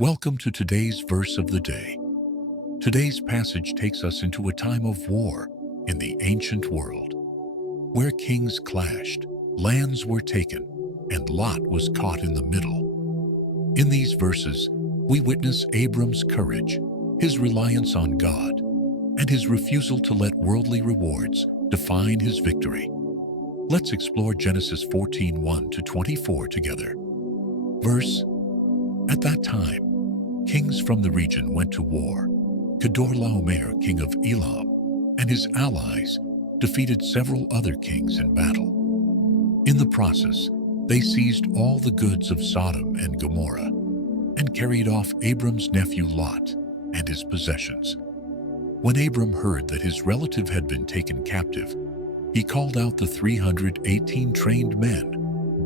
Welcome to today's verse of the day. Today's passage takes us into a time of war in the ancient world, where kings clashed, lands were taken, and Lot was caught in the middle. In these verses, we witness Abram's courage, his reliance on God, and his refusal to let worldly rewards define his victory. Let's explore Genesis 14:1-24 together. Verse: At that time, kings from the region went to war. Kedorlaomer, king of Elam, and his allies defeated several other kings in battle. In the process, they seized all the goods of Sodom and Gomorrah and carried off Abram's nephew Lot and his possessions. When Abram heard that his relative had been taken captive, he called out the 318 trained men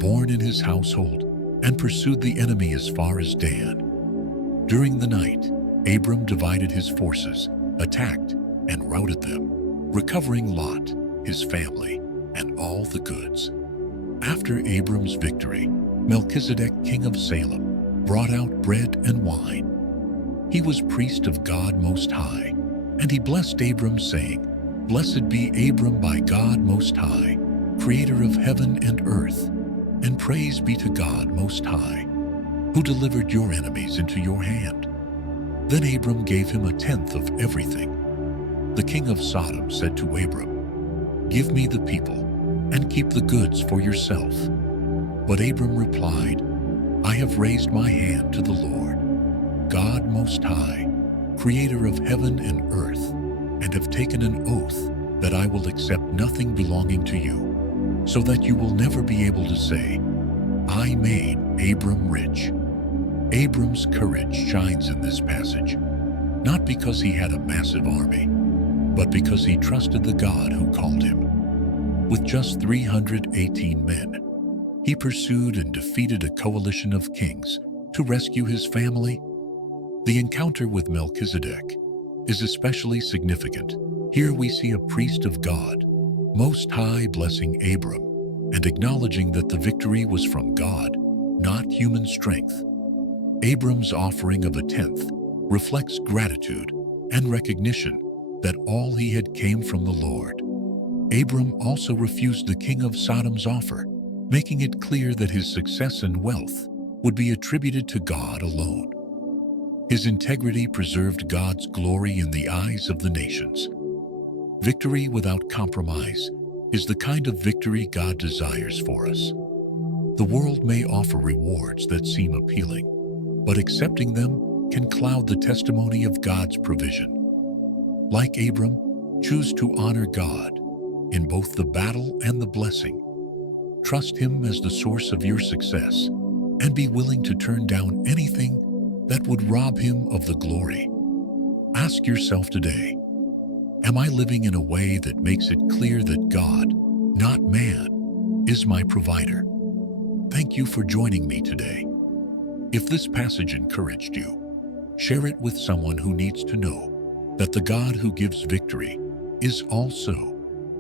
born in his household and pursued the enemy as far as Dan. During the night, Abram divided his forces, attacked, and routed them, recovering Lot, his family, and all the goods. After Abram's victory, Melchizedek, king of Salem, brought out bread and wine. He was priest of God Most High, and he blessed Abram, saying, "Blessed be Abram by God Most High, creator of heaven and earth, and praise be to God Most High, who delivered your enemies into your hand." Then Abram gave him a tenth of everything. The king of Sodom said to Abram, "Give me the people, and keep the goods for yourself." But Abram replied, "I have raised my hand to the Lord, God Most High, creator of heaven and earth, and have taken an oath that I will accept nothing belonging to you, so that you will never be able to say, 'I made Abram rich.'" Abram's courage shines in this passage, not because he had a massive army, but because he trusted the God who called him. With just 318 men, he pursued and defeated a coalition of kings to rescue his family. The encounter with Melchizedek is especially significant. Here we see a priest of God Most High blessing Abram and acknowledging that the victory was from God, not human strength. Abram's offering of a tenth reflects gratitude and recognition that all he had came from the Lord. Abram also refused the king of Sodom's offer, making it clear that his success and wealth would be attributed to God alone. His integrity preserved God's glory in the eyes of the nations. Victory without compromise is the kind of victory God desires for us. The world may offer rewards that seem appealing, but accepting them can cloud the testimony of God's provision. Like Abram, choose to honor God in both the battle and the blessing. Trust Him as the source of your success, and be willing to turn down anything that would rob Him of the glory. Ask yourself today, am I living in a way that makes it clear that God, not man, is my provider? Thank you for joining me today. If this passage encouraged you, share it with someone who needs to know that the God who gives victory is also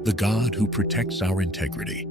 the God who protects our integrity.